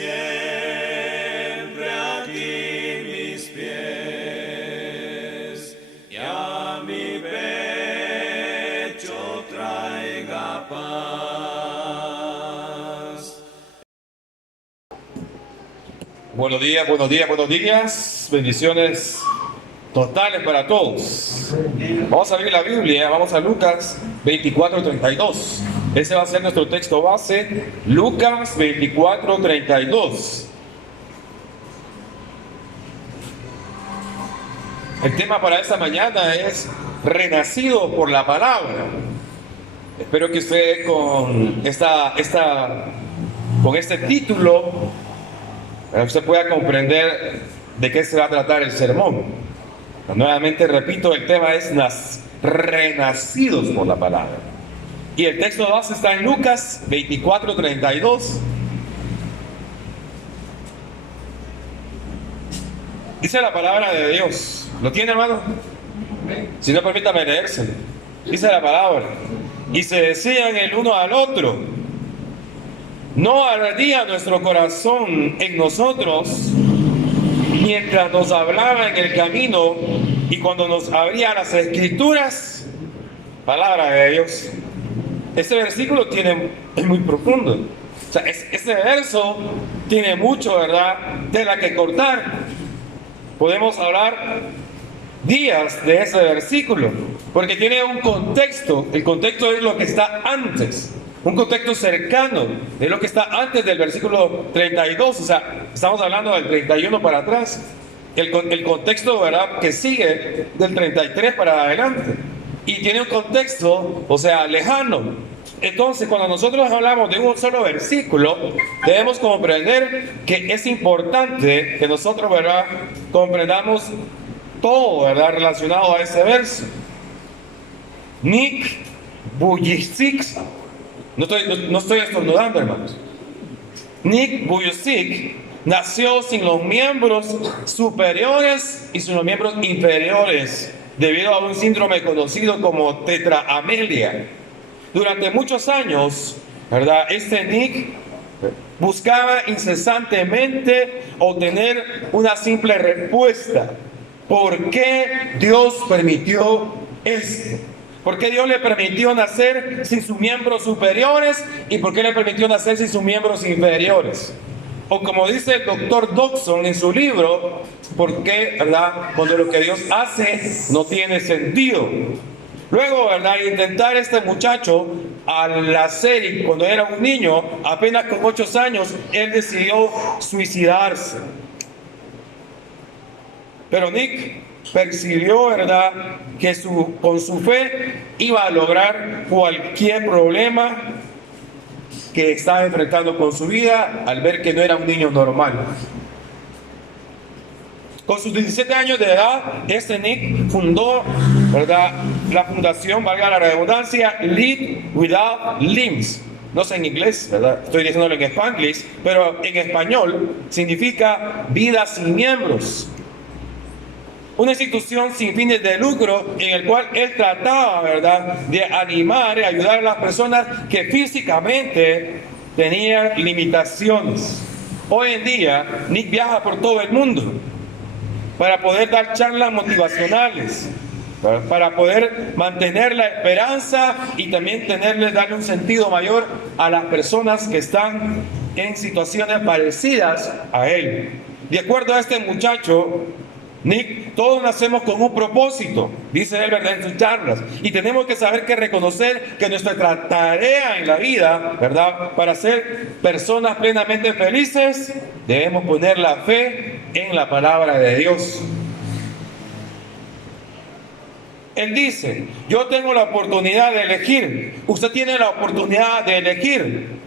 siempre aquí mis pies, y a mi pecho traiga paz. Buenos días, buenos días, buenos días. Bendiciones totales para todos. Vamos a abrir la Biblia, vamos a Lucas 24:32. Ese va a ser nuestro texto base, Lucas 24:32. El tema para esta mañana es renacido por la palabra. Espero que usted con este título usted pueda comprender de qué se va a tratar el sermón. Nuevamente repito, el tema es renacidos por la palabra. Y el texto base está en Lucas 24:32. Dice la palabra de Dios. ¿Lo tiene, hermano? Si no, permítame leérselo. Dice la palabra: y se decían el uno al otro: ¿no ardía nuestro corazón en nosotros mientras nos hablaba en el camino y cuando nos abría las escrituras? Palabra de Dios. Este versículo es muy profundo. O sea, este verso tiene mucho, ¿verdad?, tela que cortar. Podemos hablar días de ese versículo, porque tiene un contexto. El contexto es lo que está antes. Un contexto cercano de lo que está antes del versículo 32, o sea, estamos hablando del 31 para atrás. El contexto, ¿verdad?, que sigue del 33 para adelante. Y tiene un contexto, o sea, lejano. Entonces, cuando nosotros hablamos de un solo versículo, debemos comprender que es importante que nosotros, ¿verdad?, comprendamos todo, ¿verdad?, relacionado a ese verso. Nick Vujicic. No estoy estornudando, hermanos. Nick Vujicic nació sin los miembros superiores y sin los miembros inferiores debido a un síndrome conocido como tetraamelia. Durante muchos años, ¿verdad?, este Nick buscaba incesantemente obtener una simple respuesta. ¿Por qué Dios permitió esto? ¿Por qué Dios le permitió nacer sin sus miembros superiores? ¿Y por qué le permitió nacer sin sus miembros inferiores? O como dice el doctor Dodson en su libro, ¿por qué, verdad?, cuando lo que Dios hace no tiene sentido? Luego, ¿verdad?, intentar este muchacho al nacer y cuando era un niño, apenas con 8 años, él decidió suicidarse. Pero Nick percibió, ¿verdad?, que con su fe iba a lograr cualquier problema que estaba enfrentando con su vida al ver que no era un niño normal. Con sus 17 años de edad, este Nick fundó, ¿verdad?, la fundación, valga la redundancia, Live Without Limbs. No sé en inglés, ¿verdad?, estoy diciéndolo en Spanglish, pero en español significa vida sin miembros. Una institución sin fines de lucro en el cual él trataba, ¿verdad?, de animar y ayudar a las personas que físicamente tenían limitaciones. Hoy en día, Nick viaja por todo el mundo para poder dar charlas motivacionales, para poder mantener la esperanza y también darle un sentido mayor a las personas que están en situaciones parecidas a él. De acuerdo a este muchacho, Nick, todos nacemos con un propósito, dice él, ¿verdad?, en sus charlas, y tenemos que saber que reconocer que nuestra tarea en la vida, ¿verdad?, para ser personas plenamente felices, debemos poner la fe en la palabra de Dios. Él dice: yo tengo la oportunidad de elegir, usted tiene la oportunidad de elegir.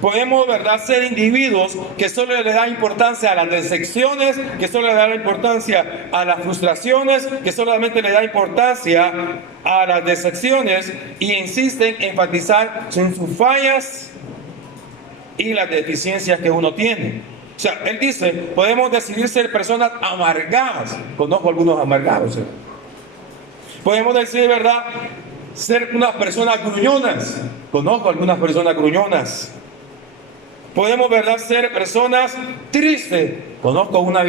Podemos, ¿verdad?, ser individuos que solo le dan importancia a las decepciones, que solo le dan importancia a las frustraciones, que solamente le dan importancia a las decepciones y insisten en enfatizar en sus fallas y las deficiencias que uno tiene. O sea, él dice, podemos decidir ser personas amargadas. Conozco algunos amargados. Podemos decir, ¿verdad?, ser unas personas gruñonas. Conozco algunas personas gruñonas. Podemos, ¿verdad?, ser personas tristes. Conozco una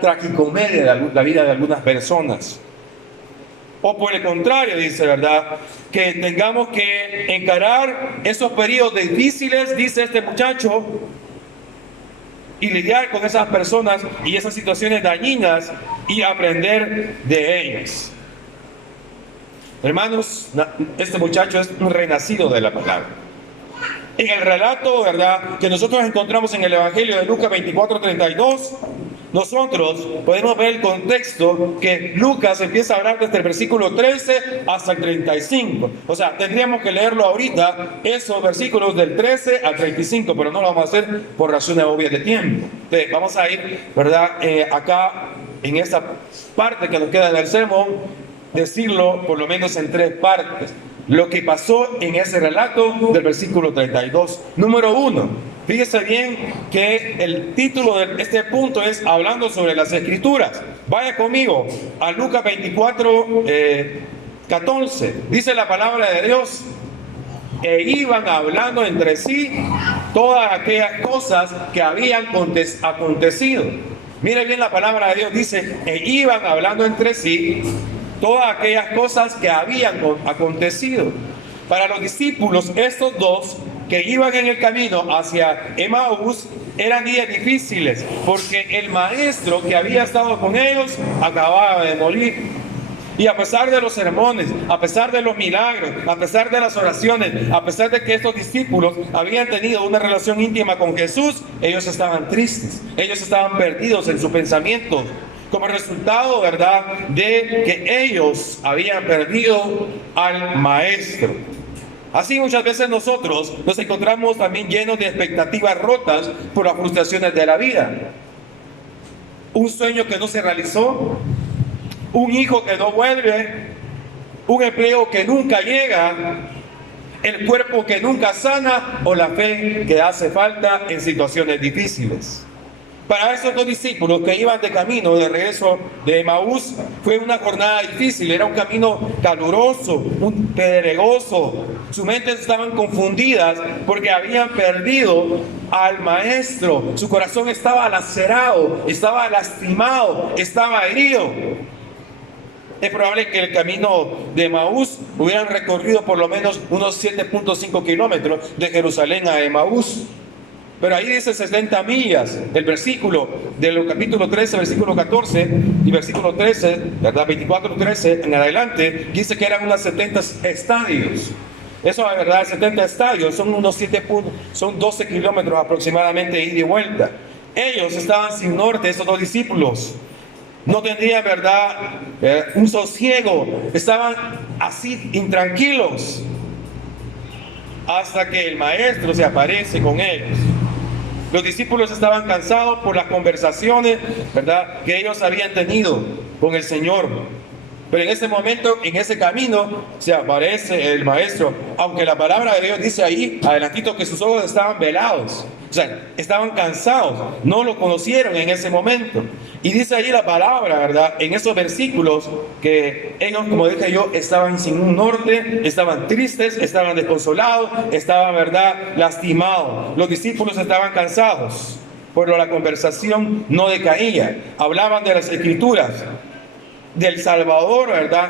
tragicomedia de la vida de algunas personas. O por el contrario, dice, ¿verdad?, que tengamos que encarar esos periodos difíciles, dice este muchacho, y lidiar con esas personas y esas situaciones dañinas y aprender de ellas. Hermanos, este muchacho es un renacido de la palabra. En el relato, ¿verdad?, que nosotros encontramos en el Evangelio de Lucas 24:32, nosotros podemos ver el contexto que Lucas empieza a hablar desde el versículo 13 hasta el 35. O sea, tendríamos que leerlo ahorita, esos versículos del 13 al 35, pero no lo vamos a hacer por razones obvias de tiempo. Entonces, vamos a ir, ¿verdad?, acá en esta parte que nos queda del sermón, decirlo por lo menos en 3 partes. Lo que pasó en ese relato del versículo 32. Número 1, fíjese bien que el título de este punto es hablando sobre las Escrituras. Vaya conmigo a Lucas 24:14. Dice la palabra de Dios: e iban hablando entre sí todas aquellas cosas que habían acontecido. Mire bien la palabra de Dios, dice, e iban hablando entre sí todas aquellas cosas que habían acontecido. Para los discípulos, estos dos que iban en el camino hacia Emaús eran días difíciles, porque el maestro que había estado con ellos acababa de morir. Y a pesar de los sermones, a pesar de los milagros, a pesar de las oraciones, a pesar de que estos discípulos habían tenido una relación íntima con Jesús, ellos estaban tristes, ellos estaban perdidos en sus pensamientos, como resultado, ¿verdad?, de que ellos habían perdido al maestro. Así muchas veces nosotros nos encontramos también llenos de expectativas rotas por las frustraciones de la vida. Un sueño que no se realizó, un hijo que no vuelve, un empleo que nunca llega, el cuerpo que nunca sana o la fe que hace falta en situaciones difíciles. Para esos dos discípulos que iban de camino de regreso de Emaús, fue una jornada difícil, era un camino caluroso, un pedregoso. Sus mentes estaban confundidas porque habían perdido al maestro. Su corazón estaba lacerado, estaba lastimado, estaba herido. Es probable que el camino de Emaús hubieran recorrido por lo menos unos 7.5 kilómetros de Jerusalén a Emaús. Pero ahí dice 70 millas, el versículo del capítulo 13, versículo 14 y versículo 13, ¿verdad?, 24:13 en adelante, dice que eran unos 70 estadios. Eso, la verdad, 70 estadios son unos 12 kilómetros aproximadamente ida y vuelta. Ellos estaban sin norte, esos dos discípulos. No tendrían, ¿verdad?, un sosiego, estaban así intranquilos hasta que el maestro se aparece con ellos. Los discípulos estaban cansados por las conversaciones, ¿verdad?, que ellos habían tenido con el Señor. Pero en ese momento, en ese camino, se aparece el maestro. Aunque la palabra de Dios dice ahí, adelantito, que sus ojos estaban velados. O sea, estaban cansados, no lo conocieron en ese momento. Y dice ahí la palabra, ¿verdad?, en esos versículos, que ellos, como dije yo, estaban sin un norte, estaban tristes, estaban desconsolados, estaban, ¿verdad?, lastimados. Los discípulos estaban cansados, pero la conversación no decaía. Hablaban de las Escrituras, del Salvador, ¿verdad?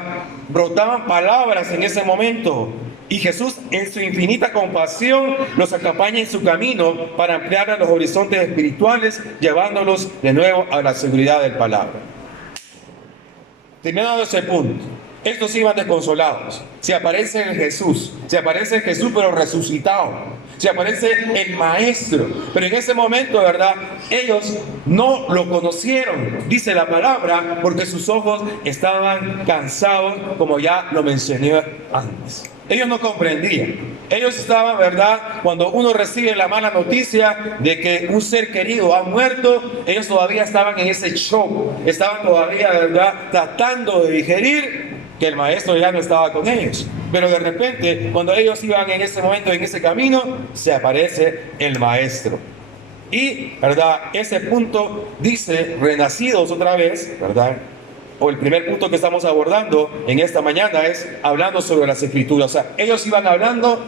Brotaban palabras en ese momento. Y Jesús, en su infinita compasión, los acompaña en su camino para ampliar los horizontes espirituales, llevándolos de nuevo a la seguridad del palabra. Terminado ese punto, estos iban desconsolados. Se aparece en Jesús, pero resucitado. Se aparece el maestro, pero en ese momento, ¿verdad?, ellos no lo conocieron, dice la palabra, porque sus ojos estaban cansados, como ya lo mencioné antes. Ellos no comprendían. Ellos estaban, ¿verdad?, cuando uno recibe la mala noticia de que un ser querido ha muerto, ellos todavía estaban en ese shock, estaban todavía, ¿verdad?, tratando de digerir que el maestro ya no estaba con ellos. Pero de repente, cuando ellos iban en ese momento, en ese camino, se aparece el maestro. Y, ¿verdad?, ese punto dice, renacidos otra vez, ¿verdad?, o el primer punto que estamos abordando en esta mañana es hablando sobre las Escrituras. O sea, ellos iban hablando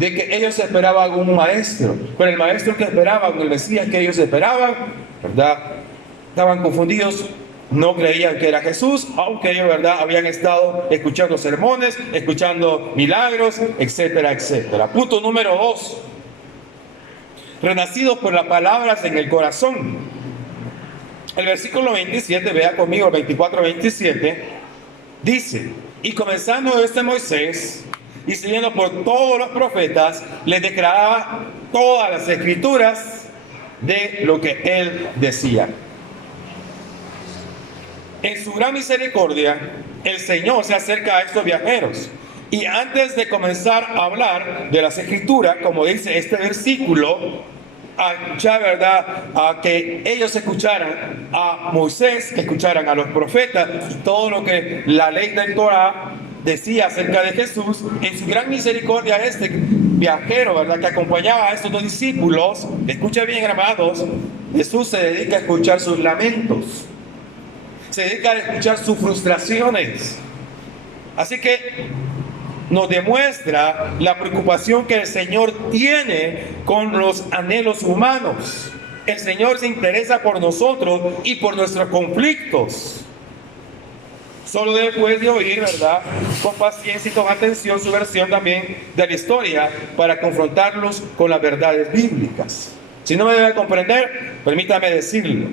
de que ellos esperaban un maestro, pero el maestro que esperaban, el Mesías que ellos esperaban, ¿verdad? Estaban confundidos, no creían que era Jesús, aunque ellos, ¿verdad?, habían estado escuchando sermones, escuchando milagros, etcétera, etcétera. Punto número 2. Renacidos por las palabras en el corazón. El versículo 27, vea conmigo el 24-27, dice: y comenzando desde Moisés y siguiendo por todos los profetas, les declaraba todas las escrituras de lo que él decía. En su gran misericordia, el Señor se acerca a estos viajeros. Y antes de comenzar a hablar de las escrituras, como dice este versículo, a escuchar, ¿verdad?, a que ellos escucharan a Moisés, que escucharan a los profetas, todo lo que la ley del Torah decía acerca de Jesús. En su gran misericordia, este viajero, ¿verdad?, que acompañaba a estos dos discípulos, escucha bien, amados, Jesús se dedica a escuchar sus lamentos, se dedica a escuchar sus frustraciones. Así que nos demuestra la preocupación que el Señor tiene con los anhelos humanos. El Señor se interesa por nosotros y por nuestros conflictos. Solo después de oír, ¿verdad?, con paciencia y con atención su versión también de la historia para confrontarlos con las verdades bíblicas. Si no me debe comprender, permítame decirlo.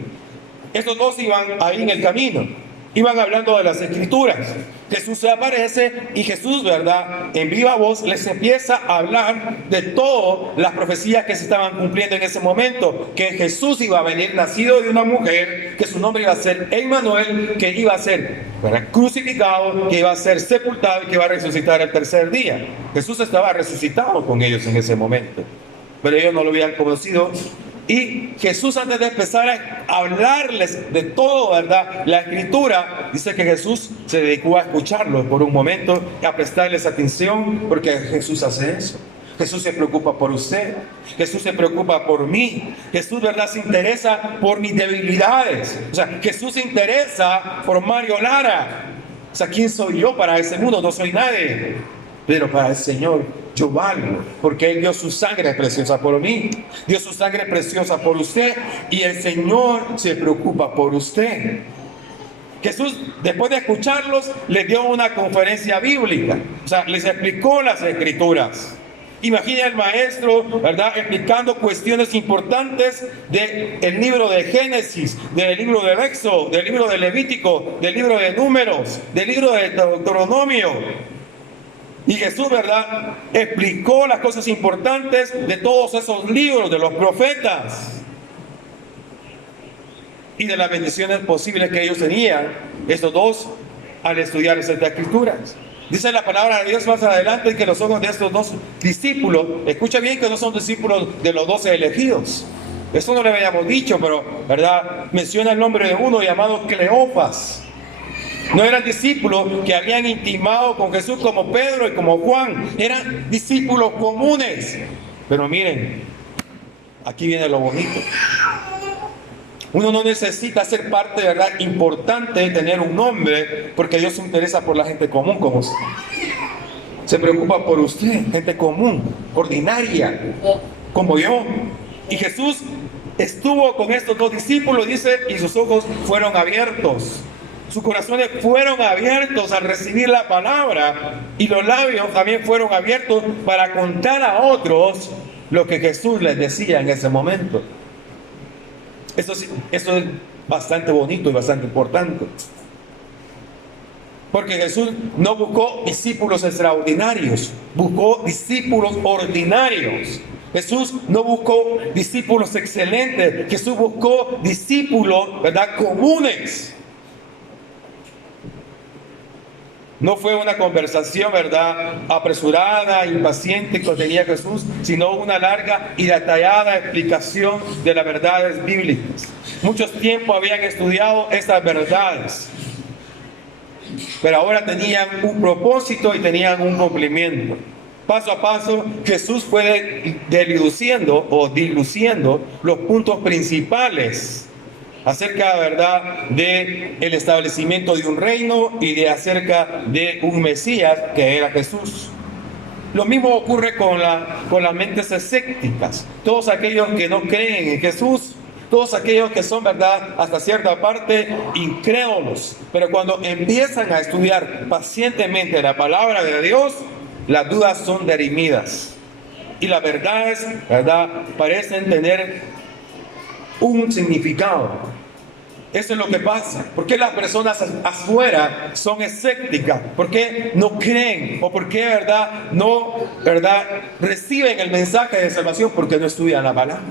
Estos dos iban ahí en el camino, iban hablando de las escrituras. Jesús se aparece y Jesús, ¿verdad?, en viva voz les empieza a hablar de todas las profecías que se estaban cumpliendo en ese momento, que Jesús iba a venir nacido de una mujer, que su nombre iba a ser Emmanuel, que iba a ser, ¿verdad?, crucificado, que iba a ser sepultado y que iba a resucitar el tercer día. Jesús estaba resucitado con ellos en ese momento, pero ellos no lo habían conocido. Y Jesús, antes de empezar a hablarles de todo, ¿verdad?, la escritura, dice que Jesús se dedicó a escucharlos por un momento, a prestarles atención, porque Jesús hace eso. Jesús se preocupa por usted, Jesús se preocupa por mí, Jesús, ¿verdad?, se interesa por mis debilidades. O sea, Jesús se interesa por Mario Lara. O sea, ¿quién soy yo para ese mundo? No soy nadie. Pero para el Señor yo valgo, porque Él dio su sangre preciosa por mí, dio su sangre preciosa por usted, y el Señor se preocupa por usted. Jesús, después de escucharlos, les dio una conferencia bíblica, o sea, les explicó las escrituras. Imagina el maestro, ¿verdad?, explicando cuestiones importantes del libro de Génesis, del libro del Éxodo, del libro de Levítico, del libro de Números, del libro de Deuteronomio. Y Jesús, ¿verdad?, explicó las cosas importantes de todos esos libros, de los profetas, y de las bendiciones posibles que ellos tenían, estos dos, al estudiar estas escrituras. Dice la palabra de Dios más adelante que los ojos de estos dos discípulos, escucha bien que no son discípulos de los 12 elegidos. Eso no le habíamos dicho, pero, ¿verdad?, menciona el nombre de uno llamado Cleofas. No eran discípulos que habían intimado con Jesús como Pedro y como Juan. Eran discípulos comunes. Pero miren, aquí viene lo bonito. Uno no necesita ser parte, ¿verdad?, importante de tener un nombre, porque Dios se interesa por la gente común como usted. Se preocupa por usted, gente común, ordinaria, como yo. Y Jesús estuvo con estos dos discípulos, dice, y sus ojos fueron abiertos. Sus corazones fueron abiertos al recibir la palabra, y los labios también fueron abiertos para contar a otros lo que Jesús les decía en ese momento. Eso es bastante bonito y bastante importante. Porque Jesús no buscó discípulos extraordinarios, buscó discípulos ordinarios. Jesús no buscó discípulos excelentes, Jesús buscó discípulos, ¿verdad?, comunes. No fue una conversación, ¿verdad?, apresurada, impaciente que tenía Jesús, sino una larga y detallada explicación de las verdades bíblicas. Muchos tiempos habían estudiado estas verdades, pero ahora tenían un propósito y tenían un cumplimiento. Paso a paso, Jesús fue diluciendo los puntos principales acerca, ¿verdad?, de el establecimiento de un reino y de acerca de un Mesías que era Jesús. Lo mismo ocurre con las mentes escépticas. Todos aquellos que no creen en Jesús, todos aquellos que son, verdad, hasta cierta parte incrédulos. Pero cuando empiezan a estudiar pacientemente la palabra de Dios, las dudas son dirimidas. Y las verdades, verdad, parecen tener un significado. Eso es lo que pasa. ¿Por qué las personas afuera son escépticas? ¿Por qué no creen? ¿O por qué, no reciben el mensaje de salvación? Porque no estudian la palabra.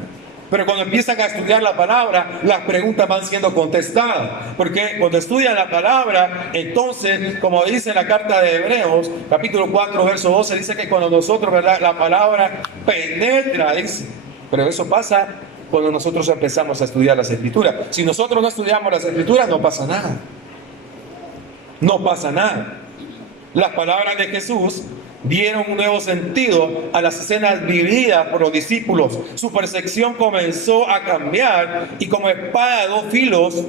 Pero cuando empiezan a estudiar la palabra, las preguntas van siendo contestadas. Porque cuando estudian la palabra, entonces, como dice la carta de Hebreos, capítulo 4, verso 12, dice que cuando nosotros, la palabra penetra, dice. Pero eso pasa cuando nosotros empezamos a estudiar las Escrituras. Si nosotros no estudiamos las Escrituras, no pasa nada. No pasa nada. Las palabras de Jesús dieron un nuevo sentido a las escenas vividas por los discípulos. Su percepción comenzó a cambiar y como espada de dos filos,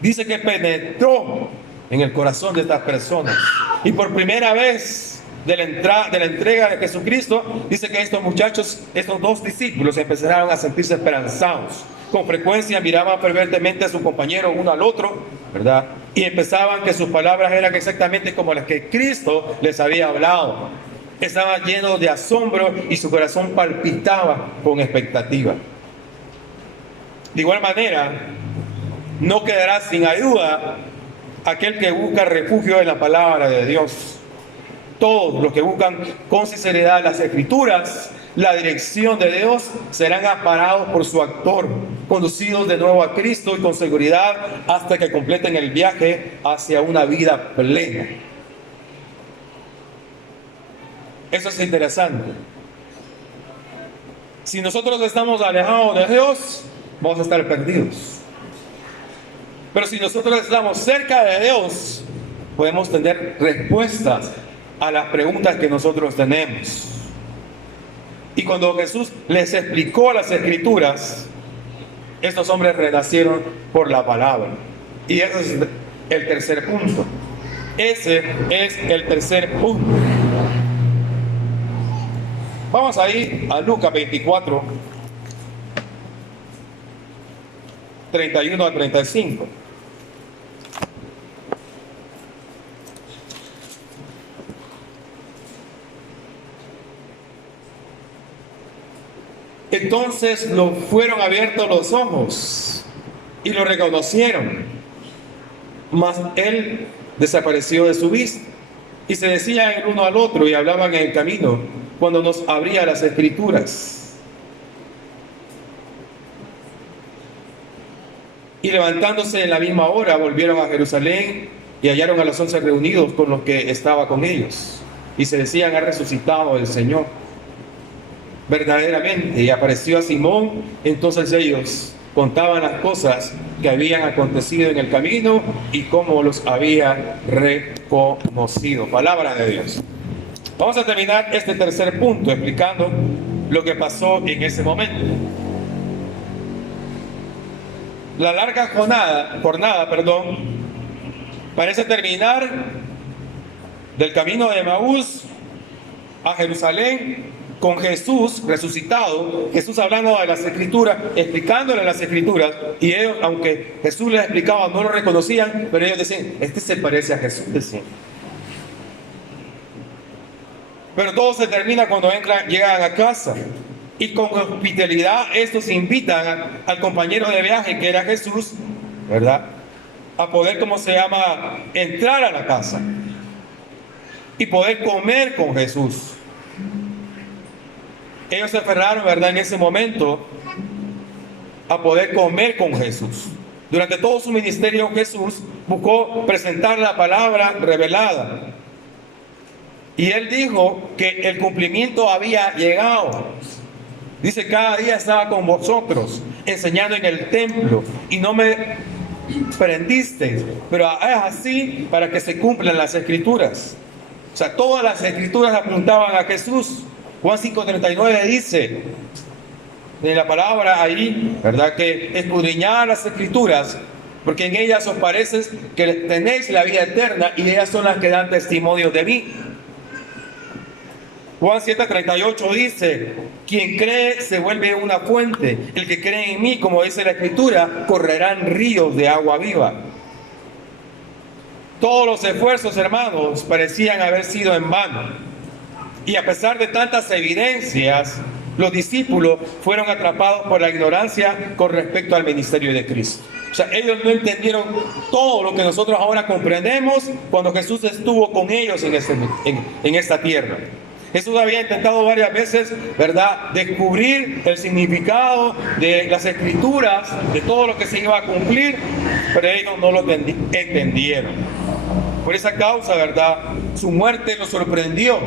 dice que penetró en el corazón de estas personas. Y por primera vez de la entrega de Jesucristo, dice que estos muchachos, estos dos discípulos, empezaron a sentirse esperanzados. Con frecuencia miraban fervientemente a su compañero uno al otro, y empezaban que sus palabras eran exactamente como las que Cristo les había hablado. Estaban llenos de asombro y su corazón palpitaba con expectativa. De igual manera, no quedará sin ayuda aquel que busca refugio en la palabra de Dios. Todos los que buscan con sinceridad las Escrituras, la dirección de Dios, serán amparados por su actor, conducidos de nuevo a Cristo y con seguridad hasta que completen el viaje hacia una vida plena. Eso es interesante. Si nosotros estamos alejados de Dios, vamos a estar perdidos. Pero si nosotros estamos cerca de Dios, podemos tener respuestas a las preguntas que nosotros tenemos. Y cuando Jesús les explicó las Escrituras, estos hombres renacieron por la palabra. Y ese es el tercer punto. Ese es el tercer punto. Vamos a ir a Lucas 24, 31 a 35. Entonces lo fueron abiertos los ojos y lo reconocieron, mas él desapareció de su vista. Y se decían el uno al otro y hablaban en el camino cuando nos abría las Escrituras. Y levantándose en la misma hora volvieron a Jerusalén y hallaron a los 11 reunidos con los que estaba con ellos. Y se decían: ha resucitado el Señor verdaderamente, y apareció a Simón. Entonces ellos contaban las cosas que habían acontecido en el camino y cómo los había reconocido. Palabra de Dios. Vamos a terminar este tercer punto explicando lo que pasó en ese momento. La larga jornada, parece terminar del camino de Emaús a Jerusalén, con Jesús resucitado, Jesús hablando de las Escrituras, explicándole las Escrituras, y ellos, aunque Jesús les explicaba, no lo reconocían, pero ellos decían: este se parece a Jesús, decían. Pero todo se termina cuando llegan a casa, y con hospitalidad estos invitan al compañero de viaje, que era Jesús, a poder, entrar a la casa y poder comer con Jesús. Ellos se aferraron, en ese momento a poder comer con Jesús. Durante todo su ministerio, Jesús buscó presentar la palabra revelada. Y él dijo que el cumplimiento había llegado. Dice: cada día estaba con vosotros, enseñando en el templo, y no me prendisteis, pero es así para que se cumplan las Escrituras. O sea, todas las Escrituras apuntaban a Jesús. Juan 5:39 dice en la palabra ahí, que escudriñad las Escrituras, porque en ellas os parece que tenéis la vida eterna, y ellas son las que dan testimonio de mí. Juan 7:38 dice: quien cree se vuelve una fuente. El que cree en mí, como dice la Escritura, correrán ríos de agua viva. Todos los esfuerzos, hermanos, parecían haber sido en vano. Y a pesar de tantas evidencias, los discípulos fueron atrapados por la ignorancia con respecto al ministerio de Cristo. O sea, ellos no entendieron todo lo que nosotros ahora comprendemos cuando Jesús estuvo con ellos en esta tierra. Jesús había intentado varias veces, ¿verdad?, descubrir el significado de las Escrituras, de todo lo que se iba a cumplir, pero ellos no lo entendieron. Por esa causa, ¿verdad?, su muerte los sorprendió.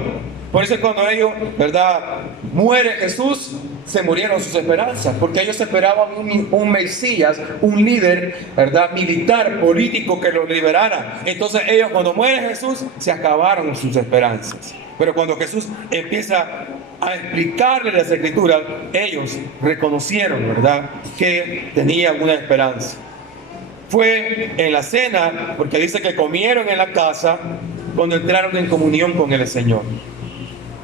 Por eso cuando ellos, ¿verdad?, muere Jesús, se murieron sus esperanzas, porque ellos esperaban un Mesías, un líder, ¿verdad?, militar, político que los liberara. Entonces ellos, cuando muere Jesús, se acabaron sus esperanzas. Pero cuando Jesús empieza a explicarles las Escrituras, ellos reconocieron, ¿verdad?, que tenían una esperanza. Fue en la cena, porque dice que comieron en la casa, cuando entraron en comunión con el Señor,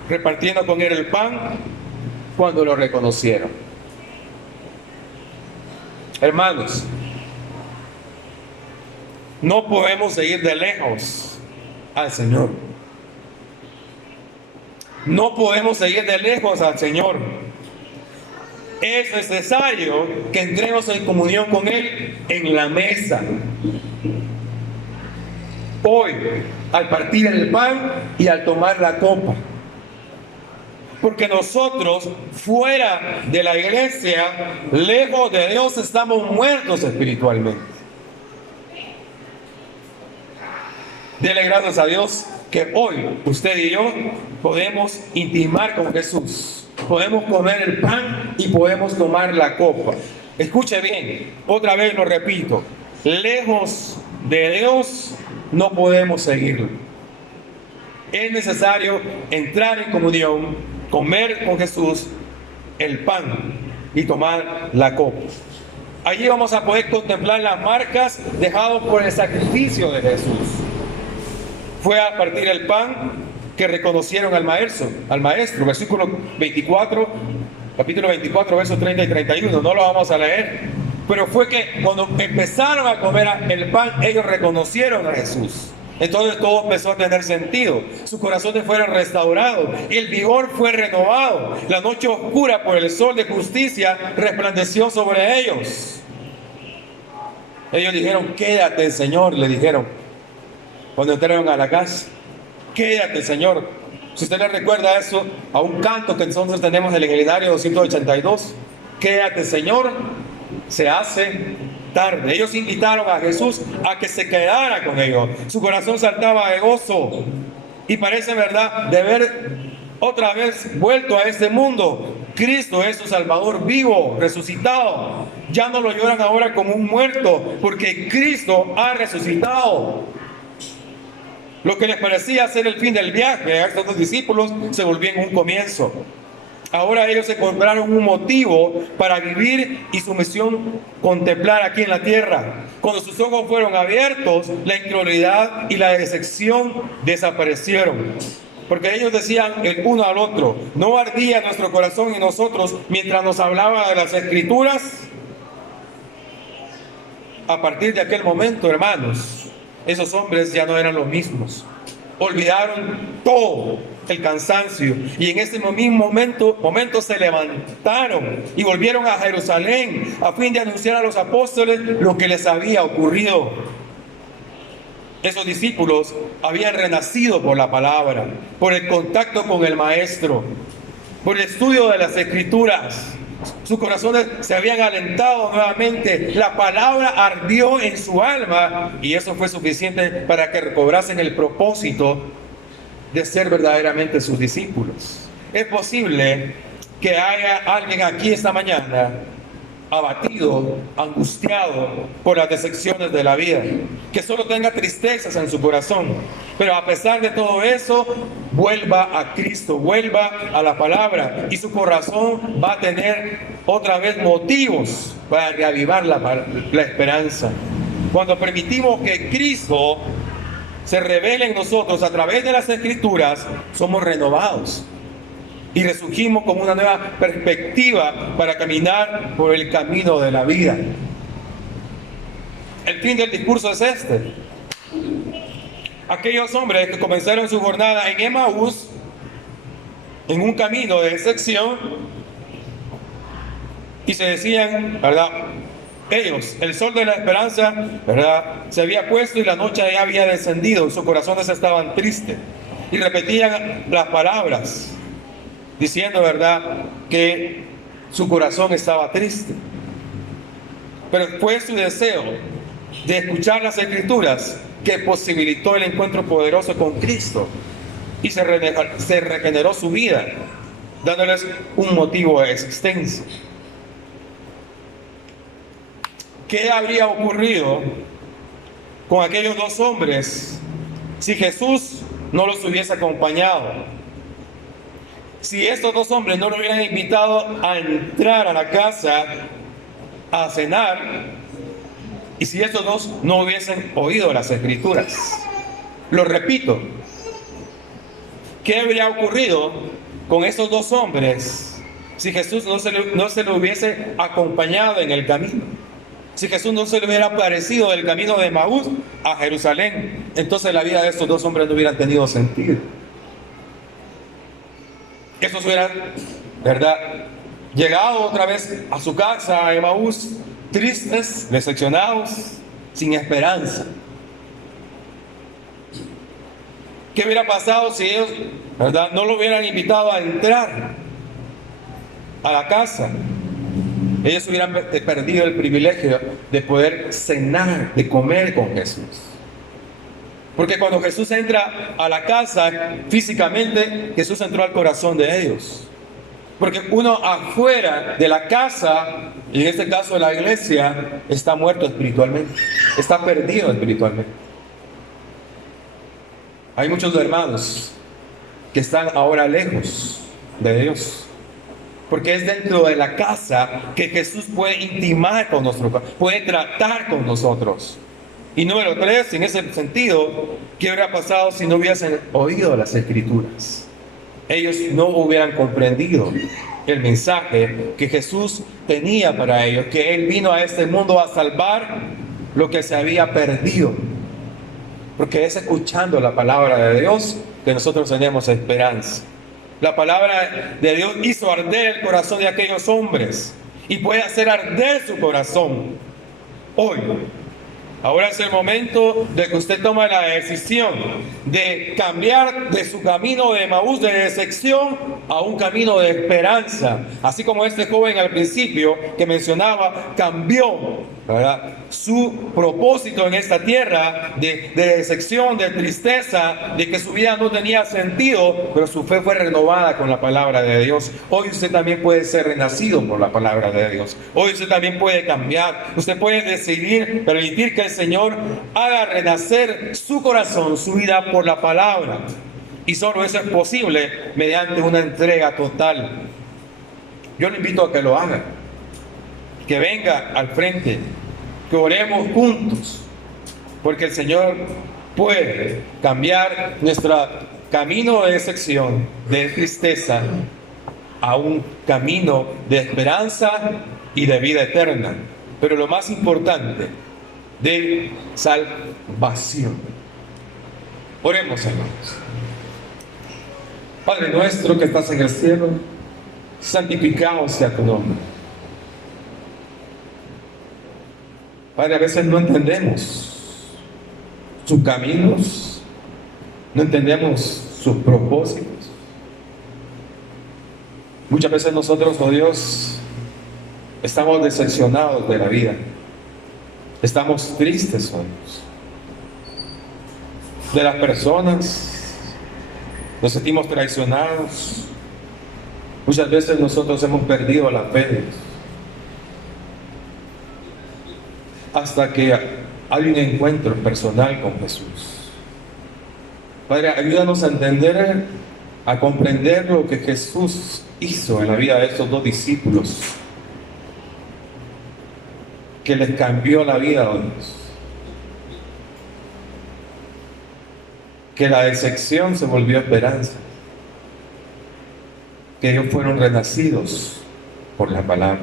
repartiendo con él el pan, cuando lo reconocieron. Hermanos, no podemos seguir de lejos al Señor. No podemos seguir de lejos al Señor. Es necesario que entremos en comunión con Él en la mesa. Hoy, al partir el pan y al tomar la copa. Porque nosotros, fuera de la iglesia, lejos de Dios, estamos muertos espiritualmente. Dele gracias a Dios que hoy usted y yo podemos intimar con Jesús. Podemos comer el pan y podemos tomar la copa. Escuche bien, otra vez lo repito. Lejos de Dios no podemos seguirlo. Es necesario entrar en comunión, comer con Jesús el pan y tomar la copa. Allí vamos a poder contemplar las marcas dejadas por el sacrificio de Jesús. Fue a partir el pan que reconocieron al maestro, versículo 24, capítulo 24, versos 30 y 31, no lo vamos a leer, pero fue que cuando empezaron a comer el pan, ellos reconocieron a Jesús. Entonces todo empezó a tener sentido, sus corazones fueron restaurados, el vigor fue renovado, la noche oscura por el sol de justicia resplandeció sobre ellos. Ellos dijeron: quédate, Señor, le dijeron cuando entraron a la casa. Quédate, Señor. Si usted le recuerda eso a un canto que entonces tenemos en el Legendario 282, quédate, Señor, se hace tarde. Ellos invitaron a Jesús a que se quedara con ellos. Su corazón saltaba de gozo y parece, verdad, de haber otra vez vuelto a este mundo. Cristo es su Salvador vivo, resucitado. Ya no lo lloran ahora como un muerto, porque Cristo ha resucitado. Lo que les parecía ser el fin del viaje a estos dos discípulos se volvió en un comienzo. Ahora ellos encontraron un motivo para vivir y su misión contemplar aquí en la tierra. Cuando sus ojos fueron abiertos, la incredulidad y la decepción desaparecieron. Porque ellos decían el uno al otro: ¿no ardía nuestro corazón en nosotros mientras nos hablaba de las Escrituras? A partir de aquel momento, hermanos, esos hombres ya no eran los mismos. Olvidaron todo el cansancio y en ese mismo momento se levantaron y volvieron a Jerusalén a fin de anunciar a los apóstoles lo que les había ocurrido. Esos discípulos habían renacido por la palabra, por el contacto con el Maestro, por el estudio de las Escrituras. Sus corazones se habían alentado nuevamente, la palabra ardió en su alma y eso fue suficiente para que recobrasen el propósito de ser verdaderamente sus discípulos. Es posible que haya alguien aquí esta mañana abatido, angustiado por las decepciones de la vida, que solo tenga tristezas en su corazón, pero a pesar de todo eso, vuelva a Cristo, vuelva a la palabra y su corazón va a tener otra vez motivos para reavivar la esperanza. Cuando permitimos que Cristo se revele en nosotros a través de las Escrituras, somos renovados. y resurgimos como una nueva perspectiva para caminar por el camino de la vida. El fin del discurso es este. Aquellos hombres que comenzaron su jornada en Emaús, en un camino de decepción, y se decían, ¿verdad? Ellos, el sol de la esperanza, ¿verdad?, se había puesto y la noche ya había descendido, sus corazones estaban tristes. Y repetían las palabras, diciendo, ¿verdad?, que su corazón estaba triste. Pero fue su deseo de escuchar las Escrituras que posibilitó el encuentro poderoso con Cristo. Y se regeneró su vida, dándoles un motivo de existencia. ¿Qué habría ocurrido con aquellos dos hombres si Jesús no los hubiese acompañado? Si estos dos hombres no lo hubieran invitado a entrar a la casa a cenar, y si estos dos no hubiesen oído las Escrituras. Lo repito, ¿qué habría ocurrido con esos dos hombres si Jesús no se lo hubiese acompañado en el camino? Si Jesús no se le hubiera aparecido del camino de Emaús a Jerusalén, entonces la vida de estos dos hombres no hubiera tenido sentido. Estos hubieran, ¿verdad?, llegado otra vez a su casa, a Emaús, tristes, decepcionados, sin esperanza. ¿Qué hubiera pasado si ellos, ¿verdad?, no lo hubieran invitado a entrar a la casa? Ellos hubieran perdido el privilegio de poder cenar, de comer con Jesús. Porque cuando Jesús entra a la casa, físicamente, Jesús entró al corazón de ellos. Porque uno afuera de la casa, y en este caso de la iglesia, está muerto espiritualmente, está perdido espiritualmente. Hay muchos hermanos que están ahora lejos de Dios. Porque es dentro de la casa que Jesús puede intimar con nosotros, puede tratar con nosotros. Y número 3, en ese sentido, ¿qué habría pasado si no hubiesen oído las Escrituras? Ellos no hubieran comprendido el mensaje que Jesús tenía para ellos, que Él vino a este mundo a salvar lo que se había perdido. Porque es escuchando la palabra de Dios que nosotros tenemos esperanza. La palabra de Dios hizo arder el corazón de aquellos hombres y puede hacer arder su corazón hoy. Ahora es el momento de que usted tome la decisión de cambiar de su camino de Emaús, de decepción, a un camino de esperanza. Así como este joven al principio que mencionaba, cambió, ¿verdad?, su propósito en esta tierra de decepción, de tristeza, de que su vida no tenía sentido, pero su fe fue renovada con la palabra de Dios. Hoy usted también puede ser renacido por la palabra de Dios. Hoy usted también puede cambiar. Usted puede decidir, permitir que el Señor haga renacer su corazón, su vida por la palabra. Y solo eso es posible mediante una entrega total. Yo le invito a que lo haga, que venga al frente, que oremos juntos, porque el Señor puede cambiar nuestro camino de decepción, de tristeza, a un camino de esperanza y de vida eterna. Pero lo más importante, de salvación. Oremos, hermanos. Padre nuestro que estás en el cielo, santificado sea tu nombre. Padre, a veces no entendemos sus caminos, no entendemos sus propósitos. Muchas veces nosotros, oh Dios, estamos decepcionados de la vida. Estamos tristes, oh Dios, de las personas, nos sentimos traicionados. Muchas veces nosotros hemos perdido la fe, hasta que hay un encuentro personal con Jesús. Padre, ayúdanos a entender, a comprender lo que Jesús hizo en la vida de estos dos discípulos, que les cambió la vida a Dios. Que la decepción se volvió esperanza. que ellos fueron renacidos por la palabra.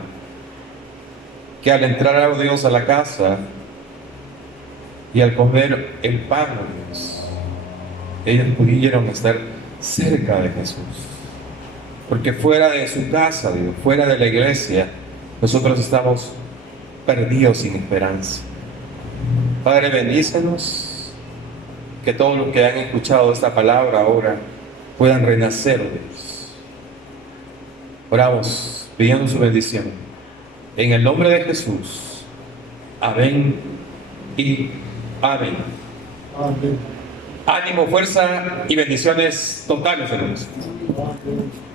Que al entrar a Dios a la casa y al comer el pan de Dios, ellos pudieron estar cerca de Jesús. Porque fuera de su casa, Dios, fuera de la iglesia, nosotros estamos perdidos sin esperanza. Padre, bendícenos, que todos los que han escuchado esta palabra ahora puedan renacer, Dios. Oramos pidiendo su bendición. En el nombre de Jesús. Amén y amén. Amén. Ánimo, fuerza y bendiciones totales, hermanos. Amén.